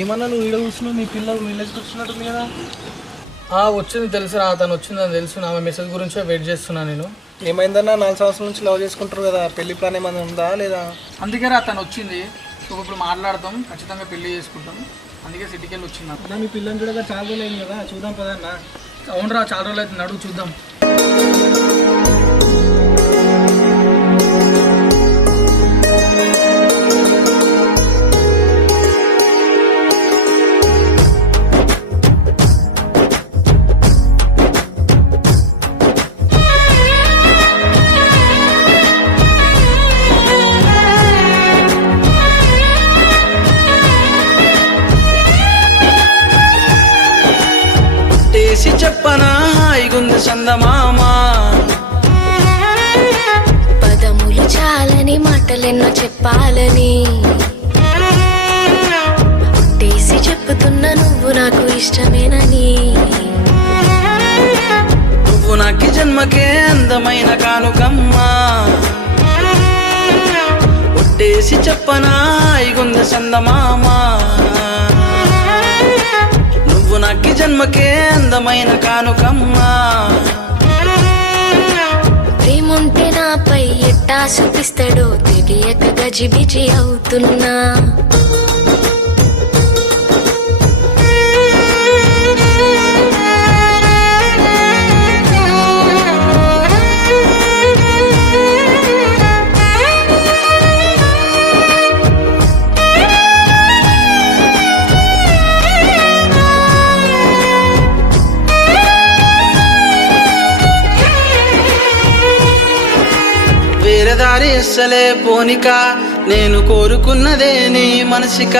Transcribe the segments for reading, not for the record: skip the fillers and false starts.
ఏమన్నా నువ్వు ఈడ కూర్చున్నావు, మీ పిల్లలు విలేజ్కి వచ్చినట్టుంది కదా. వచ్చింది తెలుసురా, తను వచ్చిందని తెలుసు. ఆమె మెసేజ్ గురించే వెయిట్ చేస్తున్నా నేను. ఏమైందన్నా 4 సంవత్సరాల నుంచి లవ్ చేసుకుంటారు కదా, పెళ్లి ప్లాన్ ఏమైనా ఉందా లేదా? అందుకే రా తను వచ్చింది. సో ఇప్పుడు మాట్లాడతాం, ఖచ్చితంగా పెళ్లి చేసుకుంటాం. అందుకే సిటీకి వెళ్ళి వచ్చిందా. అన్న మీ పిల్లని చూడగా చాలా రోజులు అయింది కదా, చూద్దాం పదన్నా. అవునరా, చాలా రోజులు అవుతుంది, అడుగు చూద్దాం. చెప్పనా హాయిగుంది చందమామ, పదములు చాలని మాటలెన్నో చెప్పాలని పుట్టేసి చెప్పుతున్నా నువ్వు నాకు ఇష్టమేనని. నువ్వు నాకు జన్మకే అందమైన కానుకమ్మా, పుట్టేసి చెప్పనా హాయిగుంది చందమామ, నువ్వు నాకు జన్మకే అందమైన కానుకమ్మా. ప్రేముంటే నాపై ఎట్టా చూపిస్తాడో తెలియక గజిబిజి అవుతున్నా. వేరే దారి అస్సలే పోనిక, నేను కోరుకున్నదే నీ మనసిక.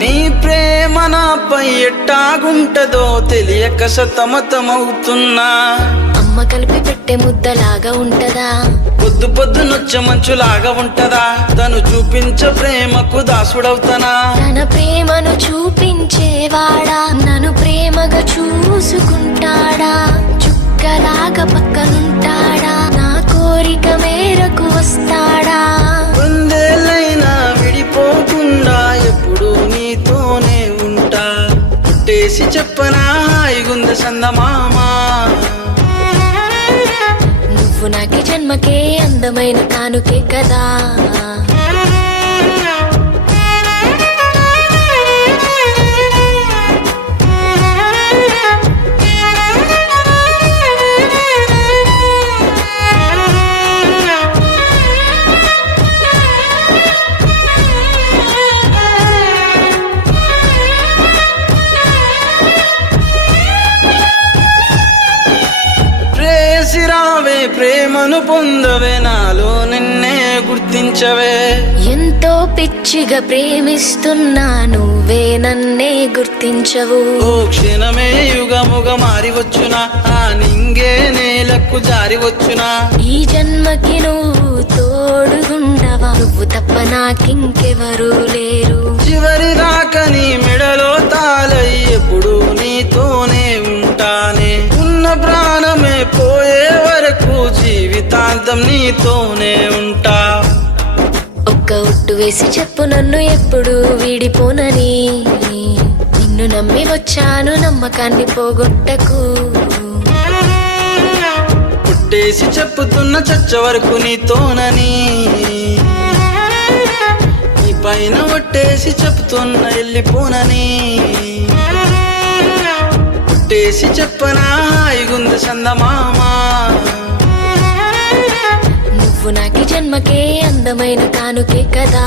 నీ ప్రేమ నాపై ఎట్టాగుంటదో తెలియక సతమతమవుతున్నా. అమ్మ కలిపి పెట్టే ముద్దలాగా ఉంటదా, పొద్దు పొద్దునొచ్చ మంచులాగా ఉంటదా, తను చూపించ ప్రేమకు దాసుడవుతానా. తన ప్రేమను చూపించేవాడా, నన్ను ప్రేమగా చూసుకుంటాడా, చుక్కలాగా పక్కనుంటాడా, నా కోరిక మేరకు వస్తాడా. వందేళ్ళైనా విడిపోకుండా ఎప్పుడు నీతోనే ఉంటా, పుట్టేసి చెప్పనా హాయిగుంది చందమామ, నువ్వు నాకి జన్మకే అందమైన కానుకే కదా. రావే ప్రేమను పొందవే, నాలో నిన్నే గుర్తించవే. ఎంతో పిచ్చిగా ప్రేమిస్తున్నా నువ్వే నన్నే గుర్తించవు. ఓ క్షణమే యుగముగా మారివచ్చునా, ఆ నింగే నేలకు జారివచ్చునా. ఈ జన్మకి నువ్వు తోడుగుండవా, నువ్వు తప్ప నాకింకెవరూ లేరు. చివరి దాకా నీ మెడలో తాళై ఎప్పుడు నీతోనే ఉంటానే. ఉన్న ప్రాణమే పోయే వరకు జీవితాంతం నీతోనే ఉంటా. ఒక్క ఒట్టు వేసి చెప్పు నన్ను ఎప్పుడు వీడిపోనని, నిన్ను నమ్మి వచ్చాను నమ్మకాన్ని పోగొట్టకు. పుట్టేసి చెప్పుతున్న చచ్చ వరకు నీతోనని, నీ పైన ఒట్టేసి చెప్తున్న వెళ్ళిపోనని. పుట్టేసి చెప్పనా హాయిగుంది చందమామ, నువ్వు నాకి జన్మకే అందమైన కానుకే కదా.